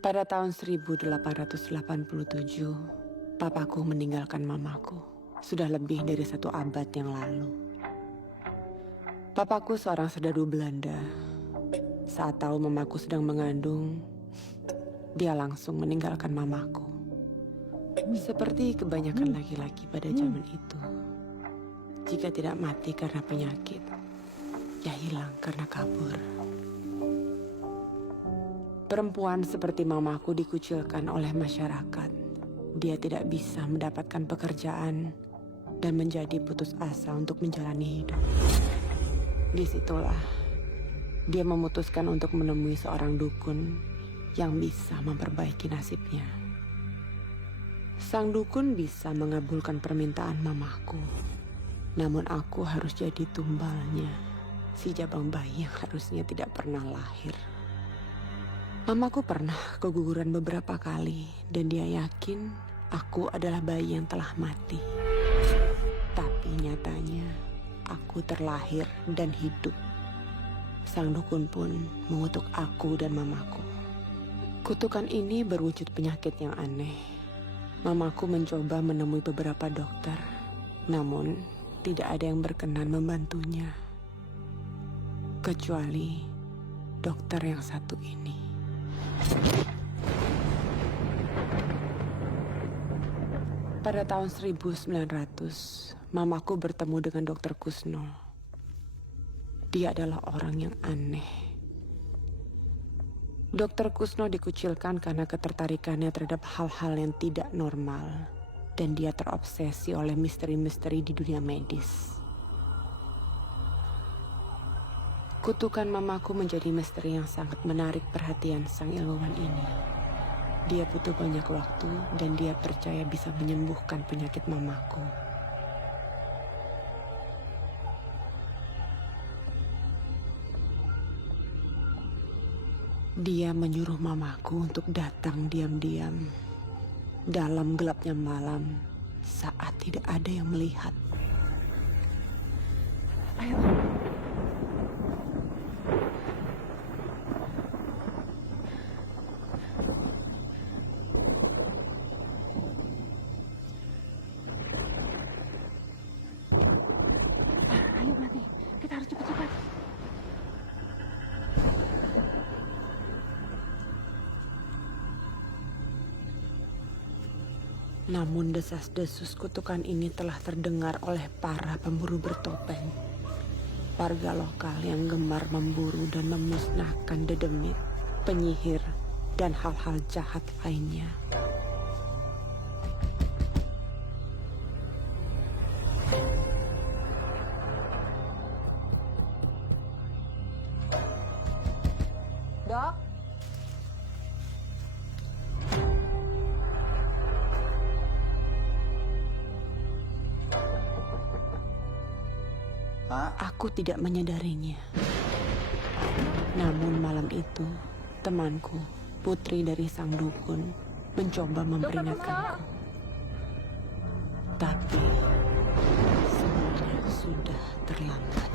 Pada tahun 1887, papaku meninggalkan mamaku. Sudah lebih dari 1 abad yang lalu. Papaku seorang serdadu Belanda. Saat tahu mamaku sedang mengandung, dia langsung meninggalkan mamaku. Seperti kebanyakan laki-laki pada zaman itu. Jika tidak mati karena penyakit, ya hilang karena kabur. Perempuan seperti mamaku dikucilkan oleh masyarakat. Dia tidak bisa mendapatkan pekerjaan dan menjadi putus asa untuk menjalani hidup. Disitulah dia memutuskan untuk menemui seorang dukun yang bisa memperbaiki nasibnya. Sang dukun bisa mengabulkan permintaan mamaku. Namun aku harus jadi tumbalnya, si jabang bayi yang harusnya tidak pernah lahir. Mamaku pernah keguguran beberapa kali dan dia yakin aku adalah bayi yang telah mati. Tapi nyatanya aku terlahir dan hidup. Sang dukun pun mengutuk aku dan mamaku. Kutukan ini berwujud penyakit yang aneh. Mamaku mencoba menemui beberapa dokter, namun tidak ada yang berkenan membantunya. Kecuali dokter yang satu ini. Pada tahun 1900, mamaku bertemu dengan Dr. Kusno. Dia adalah orang yang aneh. Dr. Kusno dikucilkan karena ketertarikannya terhadap hal-hal yang tidak normal. Dan dia terobsesi oleh misteri-misteri di dunia medis. Kutukan mamaku menjadi misteri yang sangat menarik perhatian sang ilmuwan ini. Dia butuh banyak waktu dan dia percaya bisa menyembuhkan penyakit mamaku. Dia menyuruh mamaku untuk datang diam-diam dalam gelapnya malam saat tidak ada yang melihat. Ayo. Ayo berarti, kita harus cepat-cepat. Namun desas-desus kutukan ini telah terdengar oleh para pemburu bertopeng. Warga lokal yang gemar memburu dan memusnahkan dedemit, penyihir, dan hal-hal jahat lainnya. Dok? Aku tidak menyadarinya. Namun malam itu, temanku, putri dari sang dukun, mencoba memperingatkanku. Tapi, sebenarnya sudah terlambat.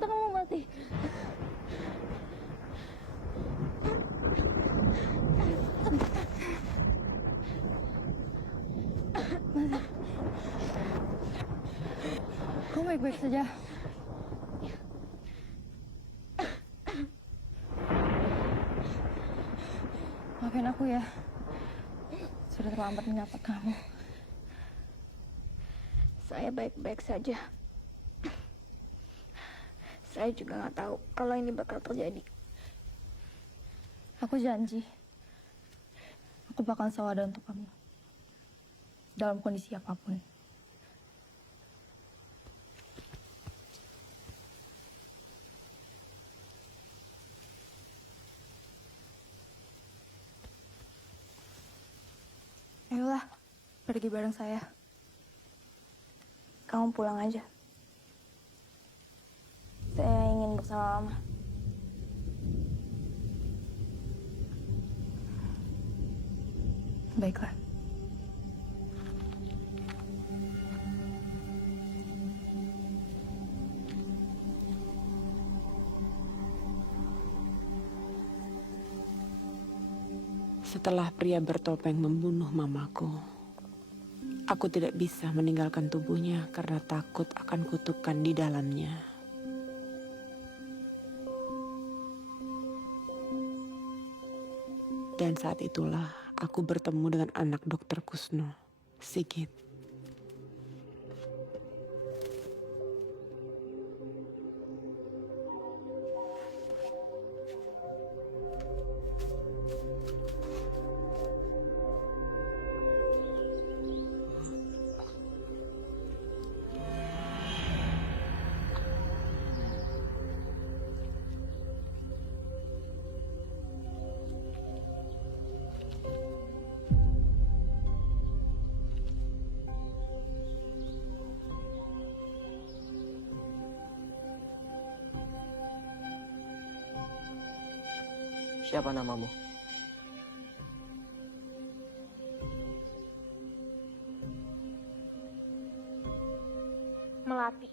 Tante kamu mati. Kamu baik-baik saja. Maafin aku ya. Sudah terlambat menyapa kamu. Saya baik-baik saja. Saya juga nggak tahu kalau ini bakal terjadi. Aku janji, aku bakal selalu ada untuk kamu. Dalam kondisi apapun. Ayolah, pergi bareng saya. Kamu pulang aja. Saya ingin bersama Mama. Baiklah. Setelah pria bertopeng membunuh mamaku, aku tidak bisa meninggalkan tubuhnya karena takut akan kutukan di dalamnya. Dan saat itulah aku bertemu dengan anak dokter Kusno, Sigit. Siapa namamu? Melati.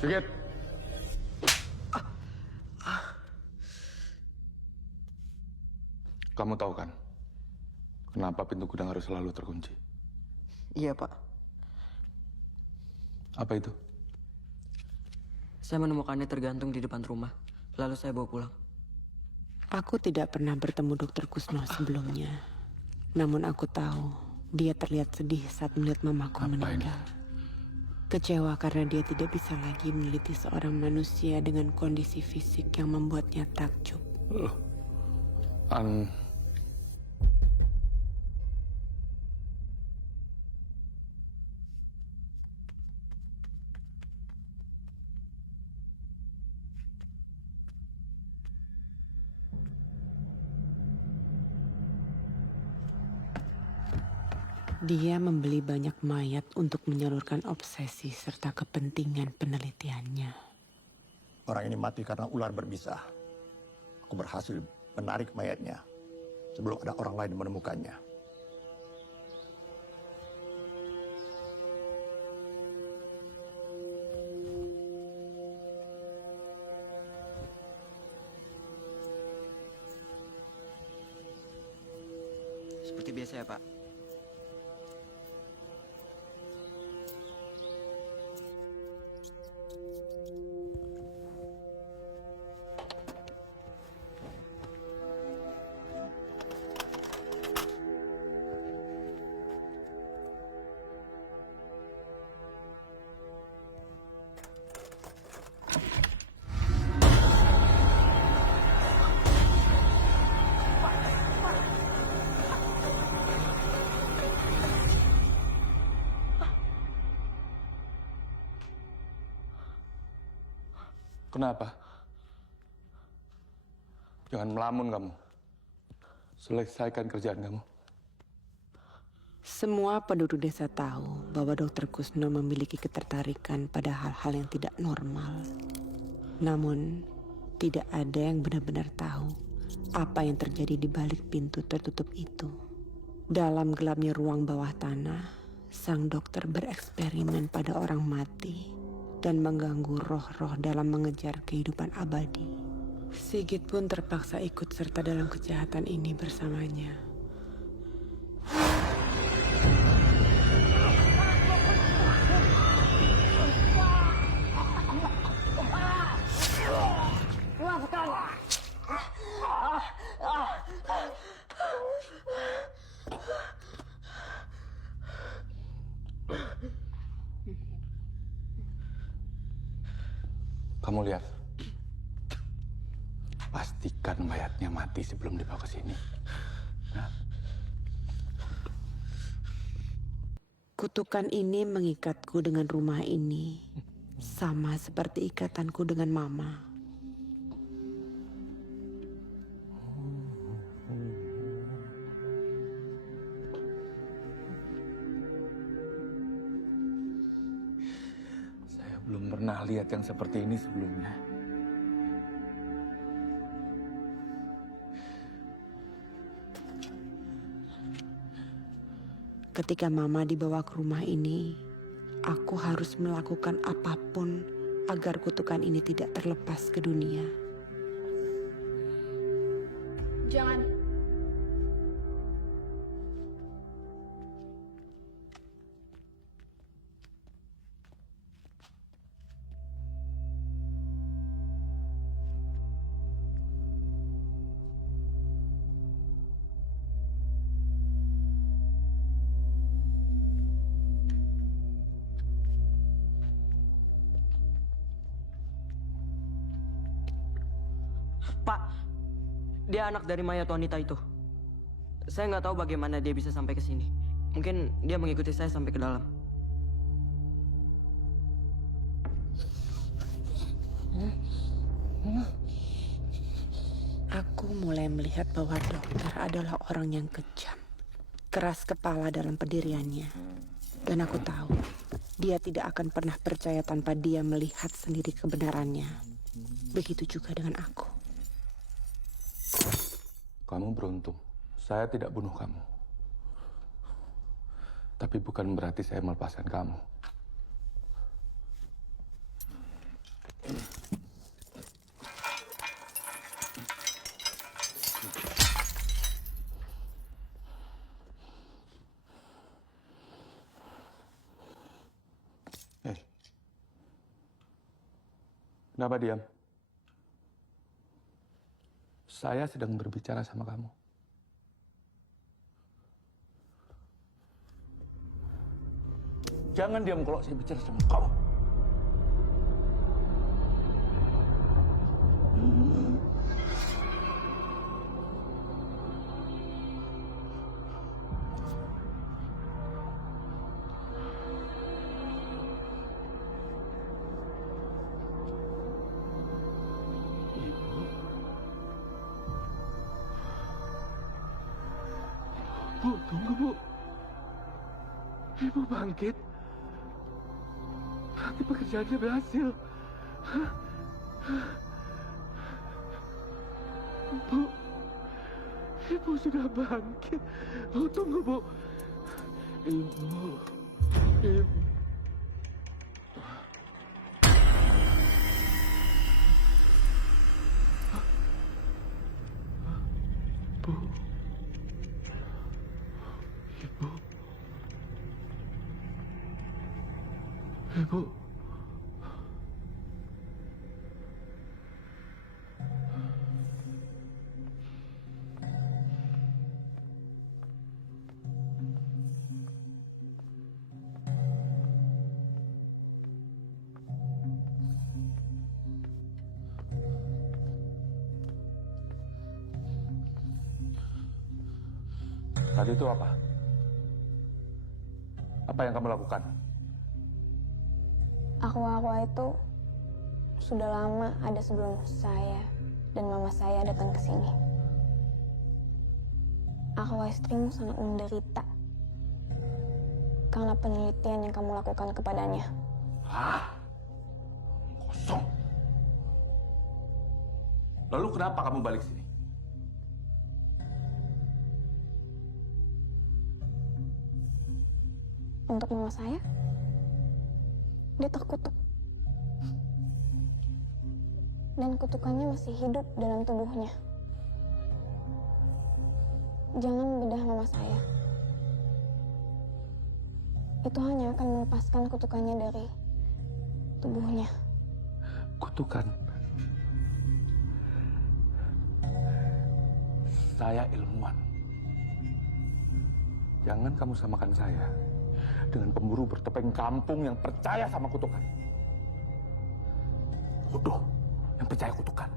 Sigit. Kamu tahu kan, kenapa pintu gudang harus selalu terkunci? Iya, Pak. Apa itu? Saya menemukannya tergantung di depan rumah. Lalu saya bawa pulang. Aku tidak pernah bertemu dokter Kusno sebelumnya. Namun aku tahu dia terlihat sedih saat melihat mamaku Apa meninggal. Kecewa karena dia tidak bisa lagi meneliti seorang manusia dengan kondisi fisik yang membuatnya takjub. Dia membeli banyak mayat untuk menyalurkan obsesi serta kepentingan penelitiannya. Orang ini mati karena ular berbisa. Aku berhasil menarik mayatnya sebelum ada orang lain menemukannya. Seperti biasa ya, Pak. Kenapa? Jangan melamun kamu. Selesaikan kerjaan kamu. Semua penduduk desa tahu bahwa Dokter Kusno memiliki ketertarikan pada hal-hal yang tidak normal. Namun, tidak ada yang benar-benar tahu apa yang terjadi di balik pintu tertutup itu. Dalam gelapnya ruang bawah tanah, sang dokter bereksperimen pada orang mati dan mengganggu roh-roh dalam mengejar kehidupan abadi. Sigit pun terpaksa ikut serta dalam kejahatan ini bersamanya. Kamu lihat. Pastikan mayatnya mati sebelum dibawa ke sini. Nah. Kutukan ini mengikatku dengan rumah ini, sama seperti ikatanku dengan Mama. Saya belum pernah lihat yang seperti ini sebelumnya. Ketika Mama dibawa ke rumah ini, aku harus melakukan apapun agar kutukan ini tidak terlepas ke dunia. Jangan. Pak, dia anak dari mayat wanita itu. Saya nggak tahu bagaimana dia bisa sampai ke sini. Mungkin dia mengikuti saya sampai ke dalam. Aku mulai melihat bahwa dokter adalah orang yang kejam, keras kepala dalam pendiriannya. Dan aku tahu, dia tidak akan pernah percaya tanpa dia melihat sendiri kebenarannya. Begitu juga dengan aku. Kamu beruntung. Saya tidak bunuh kamu. Tapi bukan berarti saya melepaskan kamu. Kenapa diam? Saya sedang berbicara sama kamu. Jangan diam kalau saya bicara sama kamu. Bu, tunggu, Bu. Ibu bangkit. Nanti pekerjaannya berhasil. Bu, Ibu sudah bangkit. Bu, tunggu, Bu. Ibu. Bu. Ibu. Tadi itu apa? Apa yang kamu lakukan? Aku itu sudah lama ada sebelum saya dan mama saya datang ke sini. Ahwa istrimu sangat menderita karena penelitian yang kamu lakukan kepadanya. Hah? Kosong. Lalu kenapa kamu balik sini? Untuk mama saya, dia terkutuk. Dan kutukannya masih hidup dalam tubuhnya. Jangan bedah mama saya. Itu hanya akan melepaskan kutukannya dari tubuhnya. Kutukan. Saya ilmuwan. Jangan kamu samakan saya dengan pemburu bertopeng kampung yang percaya sama kutukan. Bodoh yang percaya kutukan.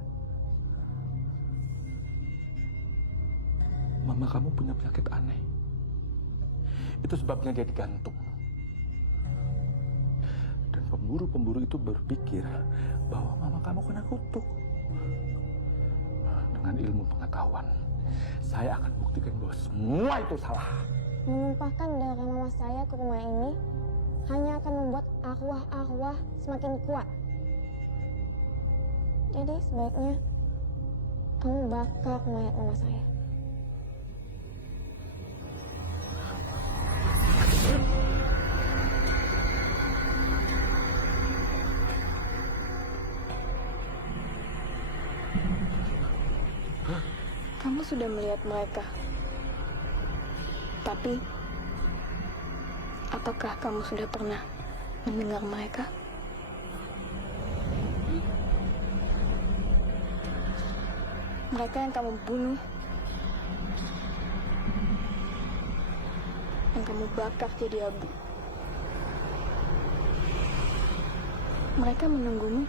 Mama kamu punya penyakit aneh. Itu sebabnya dia digantung. Dan pemburu-pemburu itu berpikir bahwa mama kamu kena kutuk. Dengan ilmu pengetahuan, saya akan buktikan bahwa semua itu salah. Menumpahkan darah mama saya ke rumah ini hanya akan membuat arwah-arwah semakin kuat. Jadi sebaiknya kamu bakar mayat mama saya. Kamu sudah melihat mereka. Tapi, apakah kamu sudah pernah mendengar mereka? Mereka yang kamu bunuh, yang kamu bakar jadi abu. Mereka menunggumu.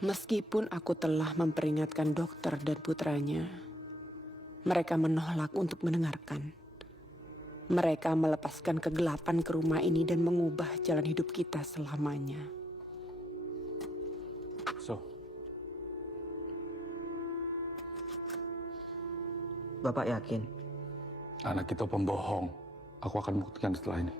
Meskipun aku telah memperingatkan dokter dan putranya, mereka menolak untuk mendengarkan. Mereka melepaskan kegelapan ke rumah ini dan mengubah jalan hidup kita selamanya. Bapak yakin? Anak kita pembohong. Aku akan buktikan setelah ini.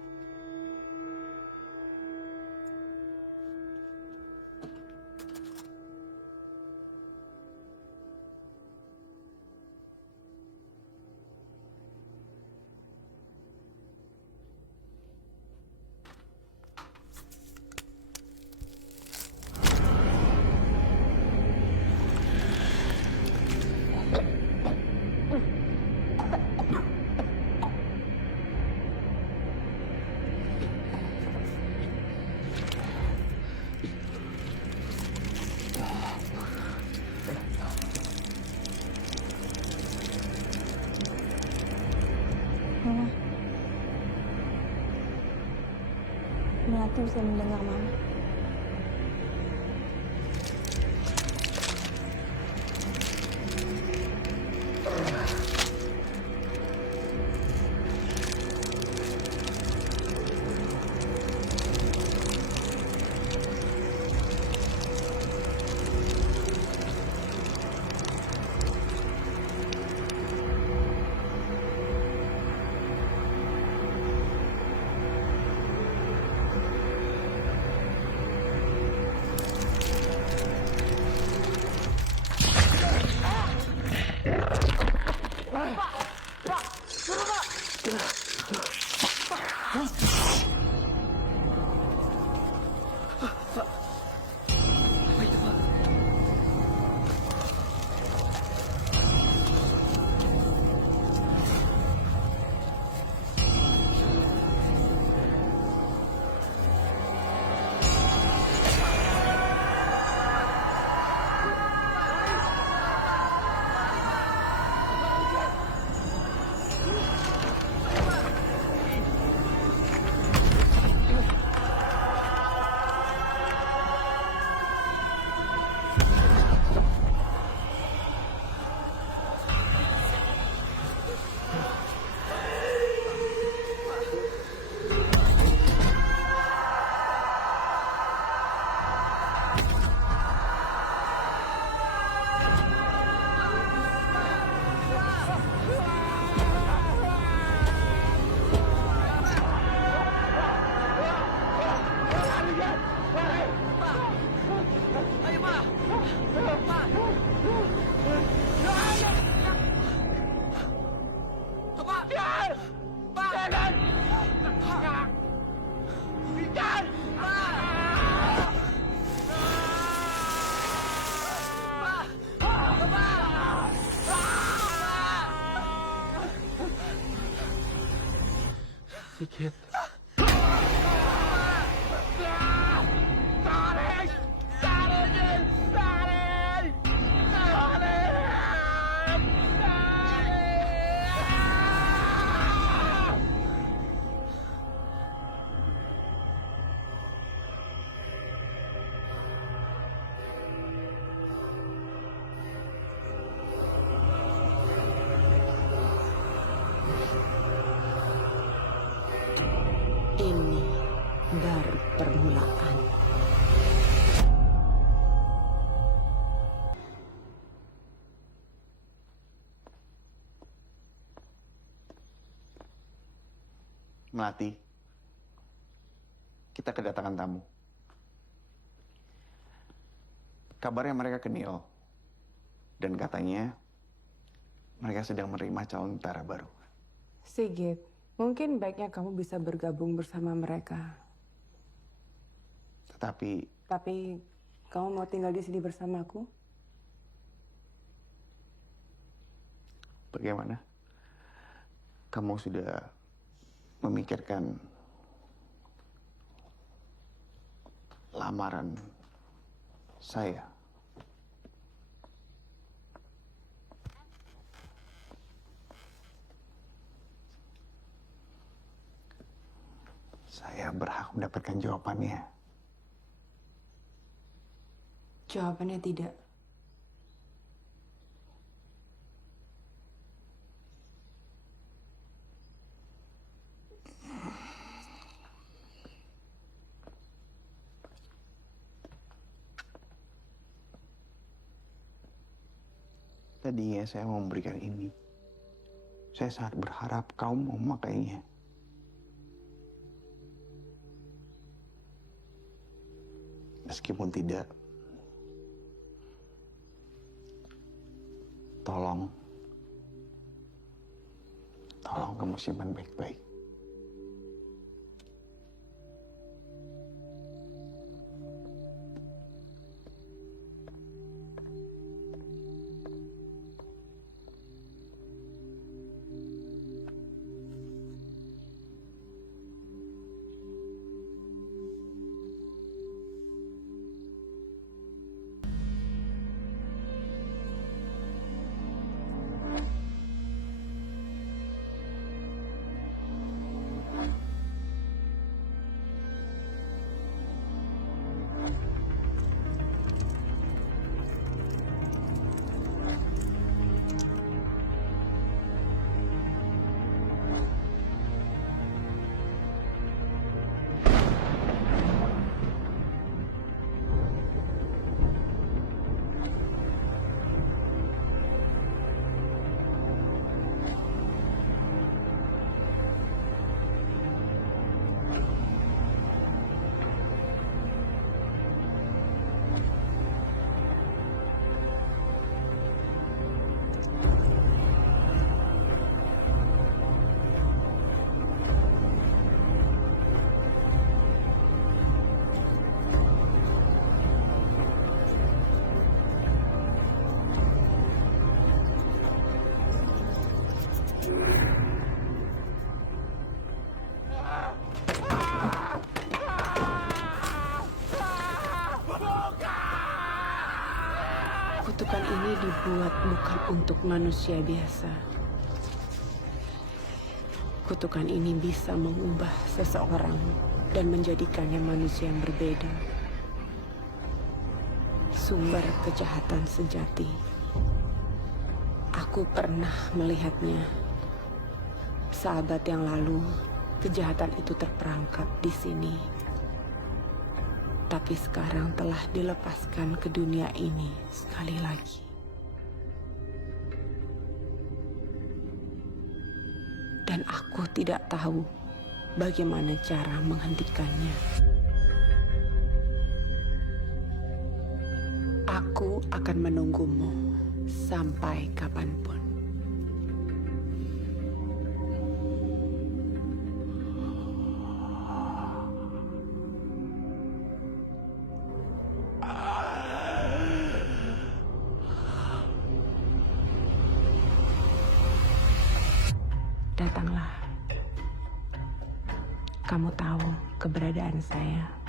Melati bisa mendengar mama. Sigit. Ini baru permulaan. Melati, kita kedatangan tamu. Kabarnya mereka ke Neo. Dan katanya mereka sedang menerima calon tentara baru. Sigit, mungkin baiknya kamu bisa bergabung bersama mereka. Tetapi Tapi kamu mau tinggal di sini bersamaku? bagaimana? Kamu sudah memikirkan lamaran saya? Saya berhak mendapatkan jawabannya. Jawabannya tidak. Tadinya saya mau memberikan ini. Saya sangat berharap kau mau memakainya. Meskipun tidak, tolong kamu simpan baik-baik. Kutukan ini dibuat bukan untuk manusia biasa. Kutukan ini bisa mengubah seseorang dan menjadikannya manusia yang berbeda. Sumber kejahatan sejati. Aku pernah melihatnya. Sahabat yang lalu, kejahatan itu terperangkap di sini. Tapi sekarang telah dilepaskan ke dunia ini sekali lagi. Dan aku tidak tahu bagaimana cara menghentikannya. Aku akan menunggumu sampai kapanpun. Datanglah. kamu tahu keberadaan saya.